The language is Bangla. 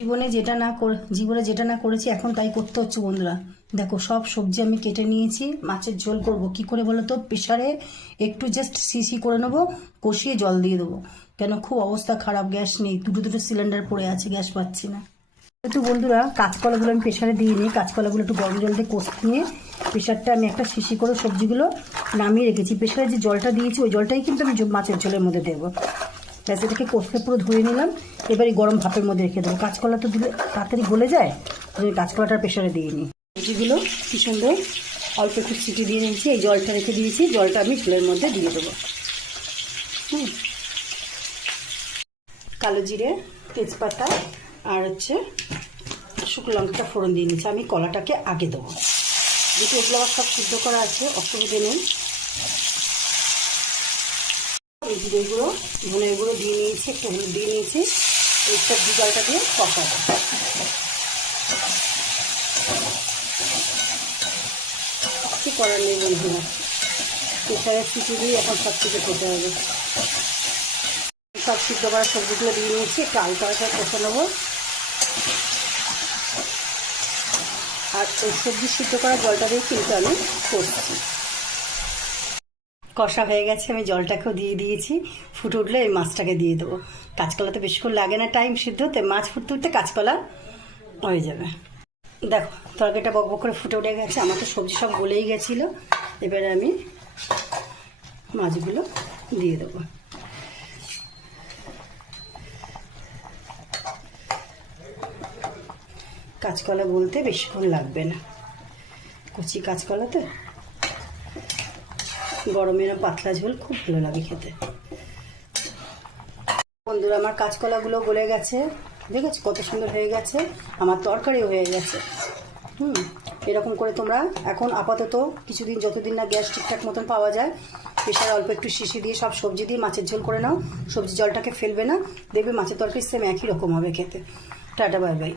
জীবনে যেটা না করেছি এখন তাই করতে হচ্ছে বন্ধুরা। দেখো সব সবজি আমি কেটে নিয়েছি, মাছের ঝোল করব কি করে বলো তো? প্রেসারে একটু জাস্ট সিসি করে নেবো, কষিয়ে জল দিয়ে দেবো। কেন খুব অবস্থা খারাপ, গ্যাস নেই, দুটো সিলিন্ডার পড়ে আছে, গ্যাস পাচ্ছি না। একটু বন্ধুরা কাঁচকলাগুলো আমি প্রেসারে দিয়ে নিই, কাঁচকলাগুলো একটু গরম জল দিয়ে কষতে নিয়ে প্রেসারটা আমি একটা সিসি করে সবজিগুলো নামিয়ে রেখেছি। প্রেসারে যে জলটা দিয়েছি ওই জলটাই কিন্তু আমি মাছের ঝোলের মধ্যে দেবো। ব্যাস এটাকে কষতে পুরো ধুয়ে নিলাম, এবারে গরম ভাপের মধ্যে রেখে দেবো। কাঁচকলা তো দিলে তাড়াতাড়ি গলে যায়, আমি কাঁচকলাটা প্রেসারে দিয়ে নিই। সবজিগুলো কি সুন্দর অল্প একটু সিটি দিয়ে নিয়েছি, এই জলটা রেখে দিয়েছি, জলটা আমি ঝোলের মধ্যে দিয়ে দেবো। কালো জিরে, তেজপাতা আর শুকনো লঙ্কাটা ফোড়ন দিয়ে নিচ্ছি। আমি কলাটাকে আগে দেবো, যেহেতু এগুলো আবার সব সিদ্ধ করা আছে, অসুবিধে নেই। জিরে গুঁড়ো, ধনের গুঁড়ো দিয়ে নিয়েছি, একটু হলুদ দিয়ে নিয়েছি, এই সবজি জলটা দিয়ে কষাবো। কিছু করার নেই বন্ধুরা, প্রেসারের সিটি দিয়ে এখন সব কিছু করতে হবে। সব সিদ্ধ করা সবজিগুলো দিয়ে নিয়েছি, একটু আলু করে কষে নেবো। আর ওই সবজি সিদ্ধ করা জলটা দিয়ে কিন্তু আমি করছি। কষা হয়ে গেছে, আমি জলটাকেও দিয়ে দিয়েছি, ফুটে উঠলে এই মাছটাকে দিয়ে দেবো। কাঁচকলা তো বেশিক্ষণ লাগে না টাইম সিদ্ধ হতে, মাছ ফুটতে উঠতে কাঁচকলা হয়ে যাবে। দেখো তরকারিটা বকবক করে ফুটে উঠে গেছে, আমার তো সবজি সব গলেই গেছিলো। এবারে আমি মাছগুলো দিয়ে দেবো। কাঁচকলা বলতে বেশিক্ষণ লাগবে না, কচি কাঁচকলা তো, গরমে না পাতলা ঝোল খুব ভালো লাগে খেতে। বন্ধুরা আমার কাঁচকলাগুলো গলে গেছে, দেখেছো কত সুন্দর হয়ে গেছে, আমার তরকারিও হয়ে গেছে। এরকম করে তোমরা এখন আপাতত কিছুদিন, যতদিন না গ্যাস ঠিকঠাক মতন পাওয়া যায়, প্রেসারে অল্প একটু শিশি দিয়ে সব সবজি দিয়ে মাছের ঝোল করে নাও, সবজি জলটাকে ফেলবে না, দেখবে মাছের তরকারি সেম একই রকম হবে খেতে। Tata bye bye.